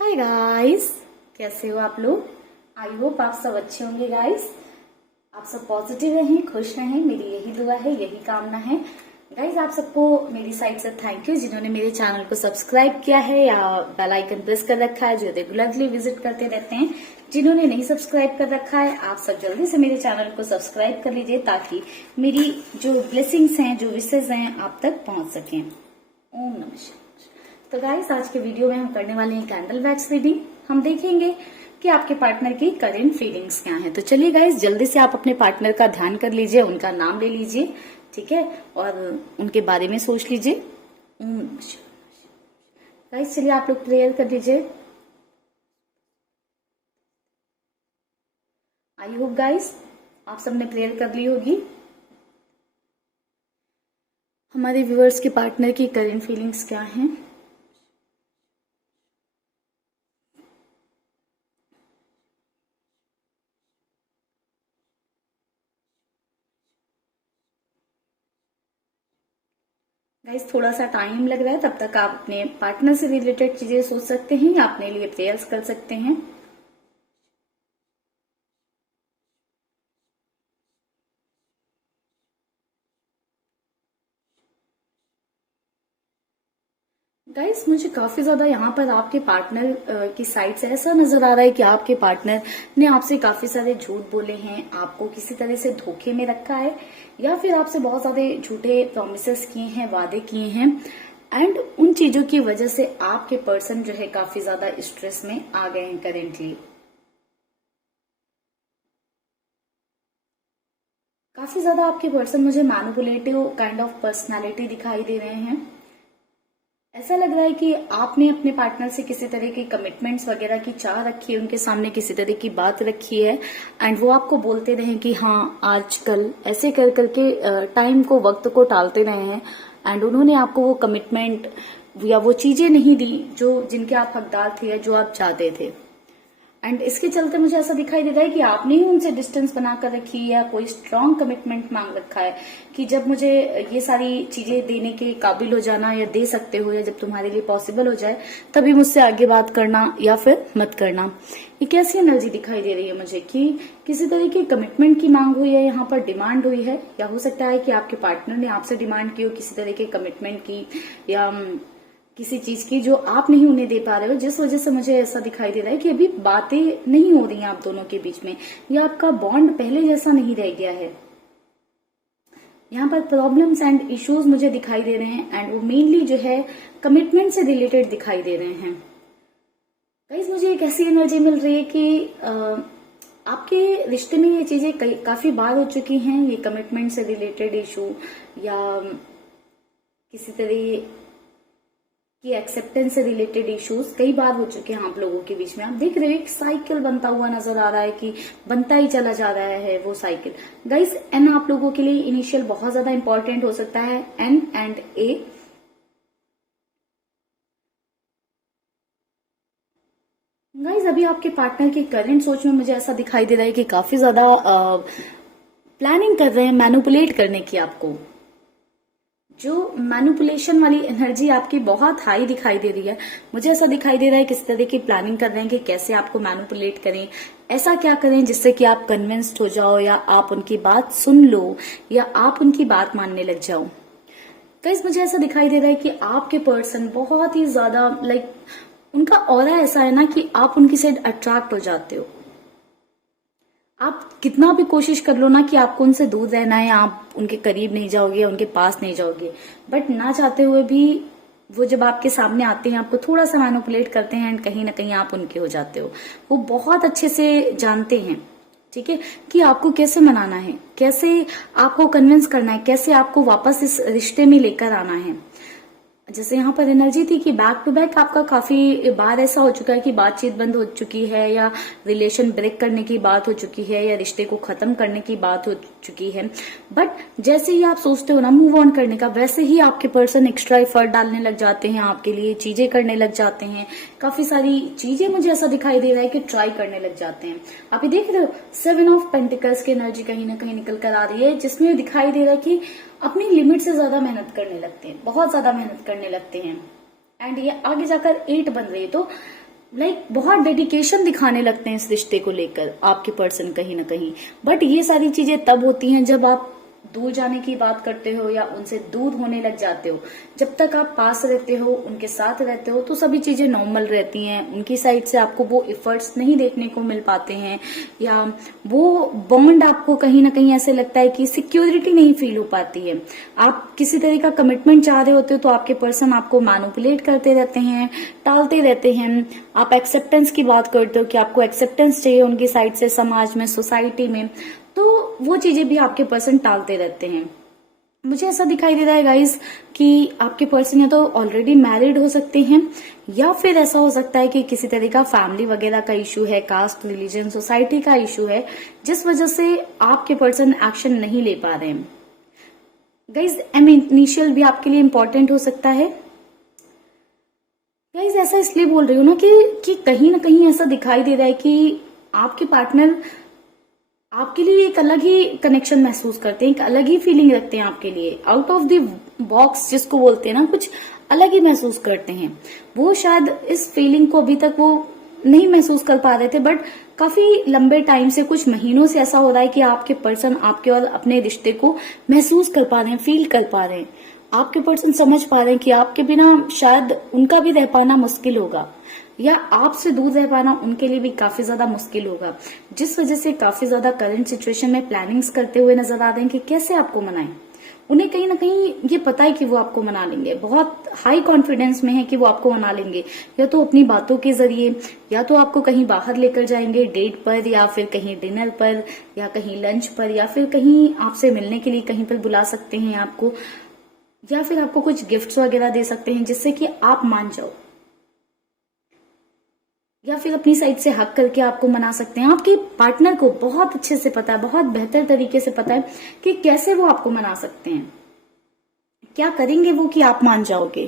Hi guys, कैसे हो आप लोग। आई होप आप सब अच्छे होंगे गाइस। आप सब पॉजिटिव रहें, खुश रहें, मेरी यही दुआ है, यही कामना है। गाइस, आप सबको मेरी साइड से थैंक यू जिन्होंने मेरे चैनल को सब्सक्राइब किया है या बेल आइकन प्रेस कर रखा है, जो रेगुलरली विजिट करते रहते हैं। जिन्होंने नहीं सब्सक्राइब कर रखा है, आप सब जल्दी से मेरे चैनल को सब्सक्राइब कर लीजिए ताकि मेरी जो ब्लेसिंग्स हैं, जो विशेष हैं, आप तक पहुंच सकें। ओम नमः शिवाय। तो गाइस, आज के वीडियो में हम करने वाले हैं कैंडल वैक्स रीडिंग। हम देखेंगे कि आपके पार्टनर की करंट फीलिंग्स क्या हैं। तो चलिए गाइस, जल्दी से आप अपने पार्टनर का ध्यान कर लीजिए, उनका नाम ले लीजिए, ठीक है, और उनके बारे में सोच लीजिए। गाइस चलिए आप लोग प्रेयर कर लीजिए। आई होप गाइस आप सबने प्रेयर कर ली होगी। हमारे व्यूअर्स के पार्टनर की करंट फीलिंग्स क्या हैं। गाइस थोड़ा सा टाइम लग रहा है, तब तक आप अपने पार्टनर से रिलेटेड चीजें सोच सकते हैं या अपने लिए प्रेयर्स कर सकते हैं। गाइस मुझे काफी ज्यादा यहाँ पर आपके पार्टनर की साइड से ऐसा नजर आ रहा है कि आपके पार्टनर ने आपसे काफी सारे झूठ बोले हैं, आपको किसी तरह से धोखे में रखा है, या फिर आपसे बहुत सारे झूठे प्रॉमिसेस किए हैं, वादे किए हैं। एंड उन चीजों की वजह से आपके पर्सन जो है काफी ज्यादा स्ट्रेस में आ गए हैं करेंटली। काफी ज्यादा आपके पर्सन मुझे मैनिपुलेटिव काइंड ऑफ पर्सनालिटी दिखाई दे रहे हैं। ऐसा लग रहा है कि आपने अपने पार्टनर से किसी तरह की कमिटमेंट्स वगैरह की चाह रखी है, उनके सामने किसी तरह की बात रखी है, एंड वो आपको बोलते रहे कि हाँ आजकल ऐसे कर करके टाइम को, वक्त को टालते रहे हैं, एंड उन्होंने आपको वो कमिटमेंट या वो चीजें नहीं दी जो जिनके आप हकदार थे या जो आप चाहते थे। एंड इसके चलते मुझे ऐसा दिखाई दे रहा है कि आपने ही उनसे डिस्टेंस बनाकर रखी है या कोई स्ट्रांग कमिटमेंट मांग रखा है कि जब मुझे ये सारी चीजें देने के काबिल हो जाना या दे सकते हो, या जब तुम्हारे लिए पॉसिबल हो जाए तभी मुझसे आगे बात करना या फिर मत करना। ये कैसी एनर्जी दिखाई दे रही है मुझे कि किसी तरह की कमिटमेंट की मांग हुई है, यहाँ पर डिमांड हुई है, या हो सकता है कि आपके पार्टनर ने आपसे डिमांड की हो किसी तरह के कमिटमेंट की या किसी चीज की जो आप नहीं उन्हें दे पा रहे हो, जिस वजह से मुझे ऐसा दिखाई दे रहा है कि अभी बातें नहीं हो रही हैं आप दोनों के बीच में, या आपका बॉन्ड पहले जैसा नहीं रह गया है। यहाँ पर प्रॉब्लम्स एंड इश्यूज मुझे दिखाई दे रहे हैं, एंड वो मेनली जो है कमिटमेंट से रिलेटेड दिखाई दे रहे हैं। गाइस मुझे एक ऐसी एनर्जी मिल रही है कि आपके रिश्ते में ये चीजें काफी बार हो चुकी हैं, ये कमिटमेंट से रिलेटेड इशू या किसी तरह कि एक्सेप्टेंस से रिलेटेड इश्यूज कई बार हो चुके हैं आप लोगों के बीच में। आप देख रहे हो एक साइकिल बनता हुआ नजर आ रहा है कि बनता ही चला जा रहा है वो साइकिल। गाइस एन आप लोगों के लिए इनिशियल बहुत ज्यादा इंपॉर्टेंट हो सकता है, एन एंड ए। गाइस अभी आपके पार्टनर की करंट सोच में मुझे ऐसा दिखाई दे रहा है कि काफी ज्यादा प्लानिंग कर रहे हैं मैनिपुलेट करने की आपको। जो मैनिपुलेशन वाली एनर्जी आपकी बहुत हाई दिखाई दे रही है, मुझे ऐसा दिखाई दे रहा है किस तरह की प्लानिंग कर रहे हैं कि कैसे आपको मैनिपुलेट करें, ऐसा क्या करें जिससे कि आप कन्विंस्ड हो जाओ या आप उनकी बात सुन लो या आप उनकी बात मानने लग जाओ। गाइस मुझे ऐसा दिखाई दे रहा है कि आपके पर्सन बहुत ही ज्यादा उनका ऑरा ऐसा है ना कि आप उनकी साइड अट्रैक्ट हो जाते हो। आप कितना भी कोशिश कर लो ना कि आपको उनसे दूर रहना है, आप उनके करीब नहीं जाओगे, उनके पास नहीं जाओगे, बट ना चाहते हुए भी वो जब आपके सामने आते हैं आपको थोड़ा सा मैनिपुलेट करते हैं, एंड कहीं ना कहीं आप उनके हो जाते हो। वो बहुत अच्छे से जानते हैं, ठीक है, कि आपको कैसे मनाना है, कैसे आपको कन्विंस करना है, कैसे आपको वापस इस रिश्ते में लेकर आना है। जैसे यहाँ पर एनर्जी थी कि बैक टू बैक आपका काफी बार ऐसा हो चुका है कि बातचीत बंद हो चुकी है, या रिलेशन ब्रेक करने की बात हो चुकी है, या रिश्ते को खत्म करने की बात हो चुकी है। बट जैसे ही आप सोचते हो ना मूव ऑन करने का, वैसे ही आपके पर्सन एक्स्ट्रा एफर्ट डालने लग जाते हैं, आपके लिए चीजें करने लग जाते हैं, काफी सारी चीजें मुझे ऐसा दिखाई दे रहा है कि ट्राई करने लग जाते हैं। आप ये देख रहे हो 7 ऑफ पेंटिकल्स की एनर्जी कहीं ना कहीं निकल कर आ रही है, जिसमें दिखाई दे रहा है कि अपनी लिमिट से ज्यादा मेहनत करने लगते हैं, बहुत ज्यादा मेहनत करने लगते हैं, एंड ये आगे जाकर 8 बन रही है। तो बहुत डेडिकेशन दिखाने लगते हैं इस रिश्ते को लेकर आपके पर्सन कहीं ना कहीं। बट ये सारी चीजें तब होती हैं जब आप दूर जाने की बात करते हो या उनसे दूर होने लग जाते हो। जब तक आप पास रहते हो, उनके साथ रहते हो, तो सभी चीजें नॉर्मल रहती हैं। उनकी साइड से आपको वो एफर्ट्स नहीं देखने को मिल पाते हैं, या वो बॉन्ड आपको कहीं ना कहीं ऐसे लगता है कि सिक्योरिटी नहीं फील हो पाती है। आप किसी तरह का कमिटमेंट चाह रहे होते हो तो आपके पर्सन आपको मैनिपुलेट करते रहते हैं, टालते रहते हैं। आप एक्सेप्टेंस की बात करते हो कि आपको एक्सेप्टेंस चाहिए उनकी साइड से, समाज में, सोसाइटी में, तो वो चीजें भी आपके पर्सन टालते रहते हैं। मुझे ऐसा दिखाई दे रहा है गाइस कि आपके पर्सन या तो ऑलरेडी मैरिड हो सकते हैं, या फिर ऐसा हो सकता है कि किसी तरह का फैमिली वगैरह का इशू है, कास्ट, रिलीजन, सोसाइटी का इशू है, जिस वजह से आपके पर्सन एक्शन नहीं ले पा रहे हैं। गाइस इनिशियल भी आपके लिए इंपॉर्टेंट हो सकता है। गाइस ऐसा इसलिए बोल रही हूँ ना कि कहीं ना कहीं ऐसा दिखाई दे रहा है कि आपके पार्टनर आपके लिए एक अलग ही कनेक्शन महसूस करते हैं, एक अलग ही फीलिंग रखते हैं आपके लिए, आउट ऑफ द बॉक्स जिसको बोलते हैं ना, कुछ अलग ही महसूस करते हैं। वो शायद इस फीलिंग को अभी तक वो नहीं महसूस कर पा रहे थे, बट काफी लंबे टाइम से, कुछ महीनों से ऐसा हो रहा है कि आपके पर्सन आपके और अपने रिश्ते को महसूस कर पा रहे हैं, फील कर पा रहे हैं। आपके पर्सन समझ पा रहे हैं कि आपके बिना शायद उनका भी रह पाना मुश्किल होगा, या आपसे दूर रह पाना उनके लिए भी काफी ज्यादा मुश्किल होगा, जिस वजह से काफी ज्यादा करंट सिचुएशन में प्लानिंग्स करते हुए नजर आ रहे हैं कि कैसे आपको मनाएं। उन्हें कहीं ना कहीं ये पता है कि वो आपको मना लेंगे, बहुत हाई कॉन्फिडेंस में है कि वो आपको मना लेंगे, या तो अपनी बातों के जरिए, या तो आपको कहीं बाहर लेकर जाएंगे डेट पर, या फिर कहीं डिनर पर, या कहीं लंच पर, या फिर कहीं आपसे मिलने के लिए कहीं पर बुला सकते हैं आपको, या फिर आपको कुछ गिफ्ट्स वगैरह दे सकते हैं जिससे कि आप मान जाओ, या फिर अपनी साइड से हक करके आपको मना सकते हैं। आपके पार्टनर को बहुत अच्छे से पता है, बहुत बेहतर तरीके से पता है कि कैसे वो आपको मना सकते हैं, क्या करेंगे वो कि आप मान जाओगे।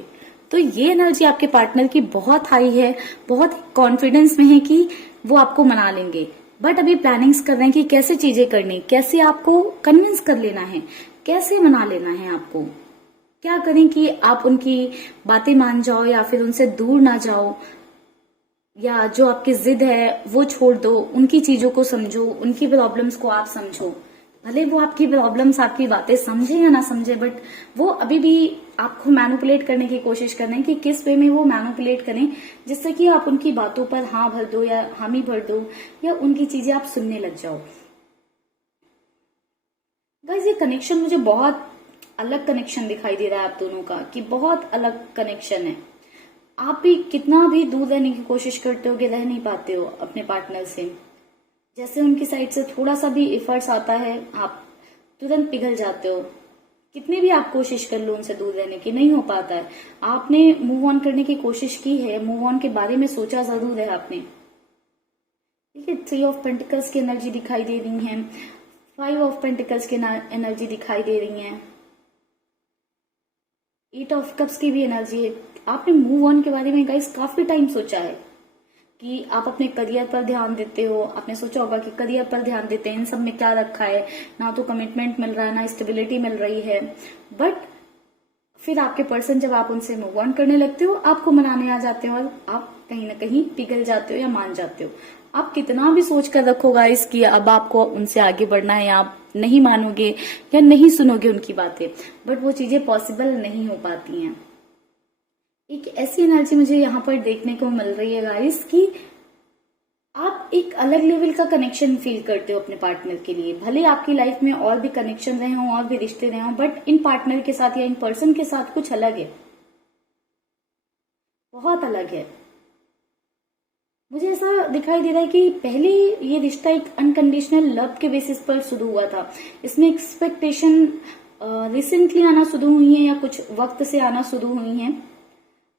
तो ये एनर्जी आपके पार्टनर की बहुत हाई है, बहुत कॉन्फिडेंस में है कि वो आपको मना लेंगे। बट अभी प्लानिंग्स कर रहे हैं कि कैसे चीजें करनी, कैसे आपको कन्विंस कर लेना है, कैसे मना लेना है आपको, क्या करें कि आप उनकी बातें मान जाओ, या फिर उनसे दूर ना जाओ, या जो आपकी जिद है वो छोड़ दो, उनकी चीजों को समझो, उनकी प्रॉब्लम्स को आप समझो। भले वो आपकी प्रॉब्लम्स, आपकी बातें समझे या ना समझे, बट वो अभी भी आपको मैनिपुलेट करने की कोशिश कर रहे हैं कि किस वे में वो मैनिपुलेट करें, जिससे कि आप उनकी बातों पर हाँ भर दो या हामी भर दो, या उनकी चीजें आप सुनने लग जाओ। गाइस ये कनेक्शन मुझे बहुत अलग कनेक्शन दिखाई दे रहा है आप दोनों का, कि बहुत अलग कनेक्शन है। आप भी कितना भी दूर रहने की कोशिश करते हो कि रह नहीं पाते हो अपने पार्टनर से। जैसे उनकी साइड से थोड़ा सा भी एफर्ट्स आता है, आप तुरंत पिघल जाते हो। कितनी भी आप कोशिश कर लो उनसे दूर रहने की, नहीं हो पाता है। आपने मूव ऑन करने की कोशिश की है, मूव ऑन के बारे में सोचा जरूर है आपने। ठीक है, 3 ऑफ पेंटिकल्स की एनर्जी दिखाई दे रही है, 5 ऑफ पेंटिकल्स की एनर्जी दिखाई दे रही है, 8 ऑफ कप्स की भी एनर्जी है। आपने मूव ऑन के बारे में गाइस काफी टाइम सोचा है कि आप अपने करियर पर ध्यान देते हो। आपने सोचा होगा कि करियर पर ध्यान देते हैं, इन सब में क्या रखा है, ना तो कमिटमेंट मिल रहा है, ना स्टेबिलिटी मिल रही है। बट फिर आपके पर्सन जब आप उनसे मूव ऑन करने लगते हो, आपको मनाने आ जाते हो, और आप कहीं ना कहीं पिघल जाते हो या मान जाते हो। आप कितना भी सोच कर रखो गाइस कि अब आपको उनसे आगे बढ़ना है, आप नहीं मानोगे या नहीं सुनोगे उनकी बातें, बट वो चीजें पॉसिबल नहीं हो पाती हैं। एक ऐसी एनर्जी मुझे यहाँ पर देखने को मिल रही है गाइस कि आप एक अलग लेवल का कनेक्शन फील करते हो अपने पार्टनर के लिए। भले आपकी लाइफ में और भी कनेक्शन रहे हों, और भी रिश्ते रहे हों, बट इन पार्टनर के साथ या इन पर्सन के साथ कुछ अलग है, बहुत अलग है। मुझे ऐसा दिखाई दे रहा है कि पहले ये रिश्ता एक अनकंडीशनल लव के बेसिस पर शुरू हुआ था। इसमें एक्सपेक्टेशन रिसेंटली आना शुरू हुई है, या कुछ वक्त से आना शुरू हुई है।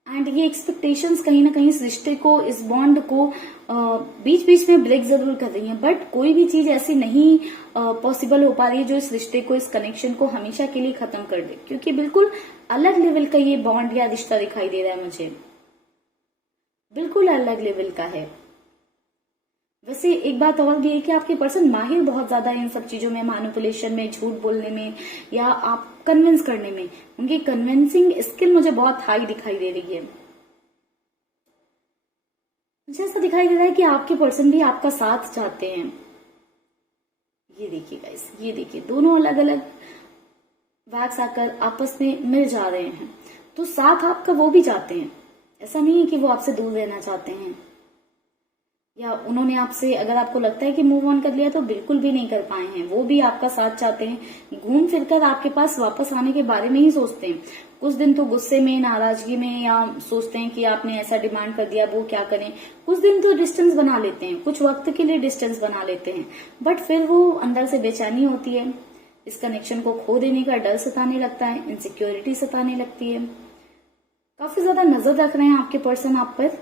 एंड ये एक्सपेक्टेशंस कहीं ना कहीं इस रिश्ते को, इस बॉन्ड को बीच बीच में ब्रेक जरूर कर रही हैं, बट कोई भी चीज ऐसी नहीं पॉसिबल हो पा रही है जो इस रिश्ते को, इस कनेक्शन को हमेशा के लिए खत्म कर दे, क्योंकि बिल्कुल अलग लेवल का ये बॉन्ड या रिश्ता दिखाई दे रहा है मुझे, बिल्कुल अलग लेवल का है। वैसे एक बात और भी है कि आपके पर्सन माहिर बहुत ज्यादा है इन सब चीजों में, मैनिपुलेशन में, झूठ बोलने में, या आप कन्विंस करने में। उनकी कन्विंसिंग स्किल मुझे बहुत हाई दिखाई दे रही है। मुझे ऐसा दिखाई दे रहा है कि आपके पर्सन भी आपका साथ चाहते हैं। ये देखिए गाइस, ये देखिए दोनों अलग अलग वैक्स आकर आपस में मिल जा रहे हैं, तो साथ आपका वो भी चाहते हैं। ऐसा नहीं है कि वो आपसे दूर रहना चाहते हैं, या उन्होंने आपसे, अगर आपको लगता है कि मूव ऑन कर लिया तो बिल्कुल भी नहीं कर पाए हैं, वो भी आपका साथ चाहते हैं। घूम फिरकर आपके पास वापस आने के बारे में ही सोचते हैं। कुछ दिन तो गुस्से में, नाराजगी में, या सोचते हैं कि आपने ऐसा डिमांड कर दिया, वो क्या करें। कुछ दिन तो डिस्टेंस बना लेते हैं, कुछ वक्त के लिए डिस्टेंस बना लेते हैं, बट फिर वो अंदर से बेचैनी होती है, इस कनेक्शन को खो देने का डर सताने लगता है, इनसिक्योरिटी सताने लगती है। काफी ज्यादा नजर रख रहे हैं आपके पर्सन आप पर।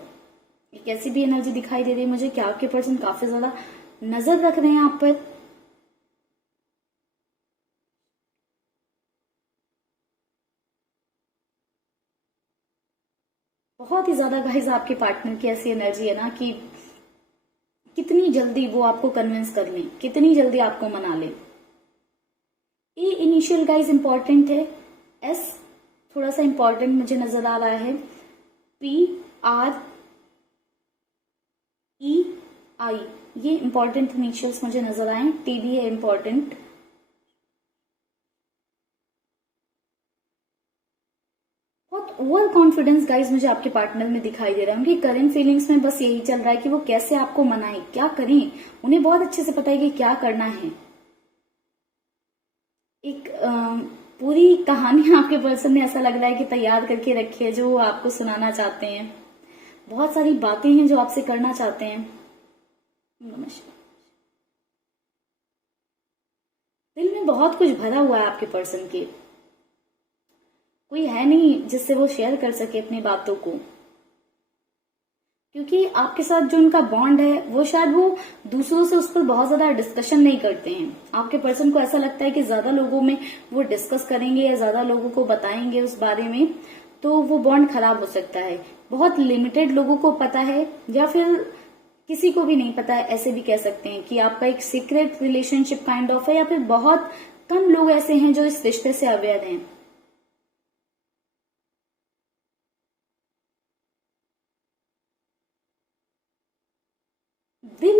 एक ऐसी भी एनर्जी दिखाई दे रही है मुझे कि आपके पर्सन काफी ज्यादा नजर रख रहे हैं आप पर। बहुत ही ज्यादा गाइस आपके पार्टनर की ऐसी एनर्जी है ना कि कितनी जल्दी वो आपको कन्विंस कर लें, कितनी जल्दी आपको मना लें। ए इनिशियल गाइस इंपॉर्टेंट है, एस थोड़ा सा इंपॉर्टेंट मुझे नजर आ रहा है, PREI ये इंपॉर्टेंट इनिशियल्स मुझे नजर आए, T भी है इंपॉर्टेंट। बहुत ओवर कॉन्फिडेंस गाइज मुझे आपके पार्टनर में दिखाई दे रहा है। उनकी करंट फीलिंग्स में बस यही चल रहा है कि वो कैसे आपको मनाए, क्या करें। उन्हें बहुत अच्छे से पता है कि क्या करना है। एक पूरी कहानी आपके पर्सन ने ऐसा लग रहा है कि तैयार करके रखी है, जो वो आपको सुनाना चाहते हैं। बहुत सारी बातें हैं जो आपसे करना चाहते हैं। नमस्कार। दिल में बहुत कुछ भरा हुआ है आपके पर्सन के, कोई है नहीं जिससे वो शेयर कर सके अपनी बातों को, क्योंकि आपके साथ जो उनका बॉन्ड है वो शायद वो दूसरों से उस पर बहुत ज्यादा डिस्कशन नहीं करते हैं। आपके पर्सन को ऐसा लगता है कि ज्यादा लोगों में वो डिस्कस करेंगे या ज्यादा लोगों को बताएंगे उस बारे में तो वो बॉन्ड खराब हो सकता है। बहुत लिमिटेड लोगों को पता है, या फिर किसी को भी नहीं पता है, ऐसे भी कह सकते हैं कि आपका एक सीक्रेट रिलेशनशिप काइंड ऑफ है, या फिर बहुत कम लोग ऐसे हैं जो इस रिश्ते से अवेयर हैं। दिल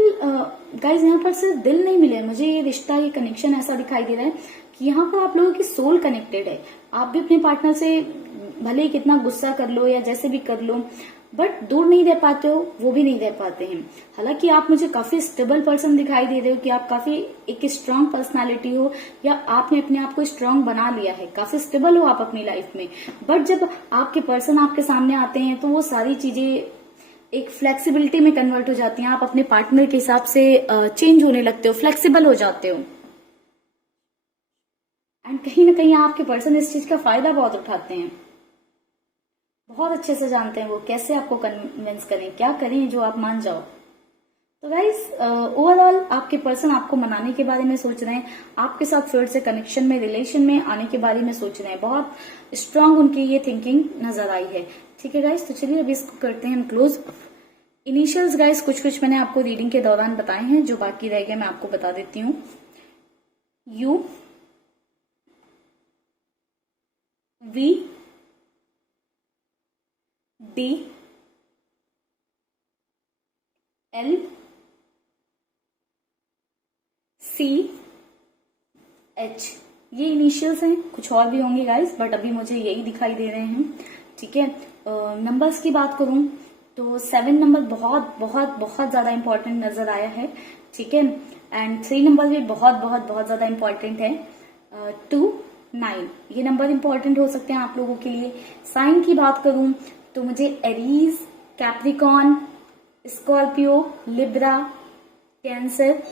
गाइज यहाँ पर सिर्फ दिल नहीं मिले मुझे, ये रिश्ता, ये कनेक्शन ऐसा दिखाई दे रहा है कि यहाँ पर आप लोगों की सोल कनेक्टेड है। आप भी अपने पार्टनर से भले ही कितना गुस्सा कर लो या जैसे भी कर लो, बट दूर नहीं रह पाते हो, वो भी नहीं रह पाते हैं। हालांकि आप मुझे काफी स्टेबल पर्सन दिखाई दे रहे हो, कि आप काफी एक स्ट्रांग पर्सनालिटी हो, या आपने अपने आप को स्ट्रांग बना लिया है, काफी स्टेबल हो आप अपनी लाइफ में। बट जब आपके पर्सन आपके सामने आते हैं तो वो सारी चीजें एक फ्लेक्सिबिलिटी में कन्वर्ट हो जाती हैं। आप अपने पार्टनर के हिसाब से चेंज होने लगते हो, फ्लेक्सिबल हो जाते हो। एंड कहीं ना कहीं आपके पर्सन इस चीज का फायदा बहुत उठाते हैं। बहुत अच्छे से जानते हैं वो कैसे आपको कन्विंस करें, क्या करें जो आप मान जाओ। तो गाइस ओवरऑल आपके पर्सन आपको मनाने के बारे में सोच रहे हैं, आपके साथ फिर से कनेक्शन में, रिलेशन में आने के बारे में सोच रहे हैं। बहुत स्ट्रांग उनकी ये थिंकिंग नजर आई है। ठीक है गाइस, तो चलिए अभी इसको करते हैं हम क्लोज। इनिशियल्स गाइस कुछ कुछ मैंने आपको रीडिंग के दौरान बताए हैं, जो बाकी रह गए मैं आपको बता देती हूँ। U V D L C H, ये इनिशियल्स हैं। कुछ और भी होंगे गाइस, बट अभी मुझे यही दिखाई दे रहे हैं। ठीक है, नंबर्स की बात करूं तो 7 नंबर बहुत बहुत बहुत ज्यादा इंपॉर्टेंट नजर आया है। ठीक है, एंड 3 नंबर भी बहुत बहुत बहुत ज्यादा इंपॉर्टेंट है। 2, 9 ये नंबर इंपॉर्टेंट हो सकते हैं आप लोगों के लिए। साइन की बात करूं तो मुझे Aries, Capricorn, Scorpio, Libra, Cancer,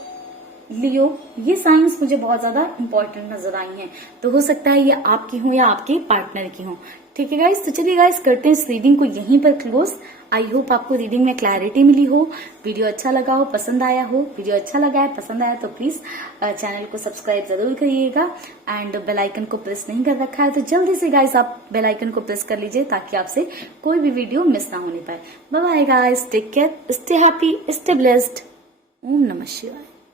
Leo, ये साइंस मुझे बहुत ज्यादा इंपॉर्टेंट नजर आई हैं। तो हो सकता है ये आपकी हो या आपके पार्टनर की हो। ठीक है गाइस, तो चलिए गाइस करते हैं इस रीडिंग को यहीं पर क्लोज। आई होप आपको रीडिंग में क्लैरिटी मिली हो, वीडियो अच्छा लगा हो, पसंद आया हो। वीडियो अच्छा लगा है, पसंद आया तो प्लीज चैनल को सब्सक्राइब जरूर करिएगा, एंड बेल आइकन को प्रेस नहीं कर रखा है तो जल्दी से गाइस आप बेल आइकन को प्रेस कर लीजिए, ताकि आपसे कोई भी वीडियो मिस ना होने पाए। Bye bye guys, take care, stay happy, stay blessed. ओम नमः शिवाय।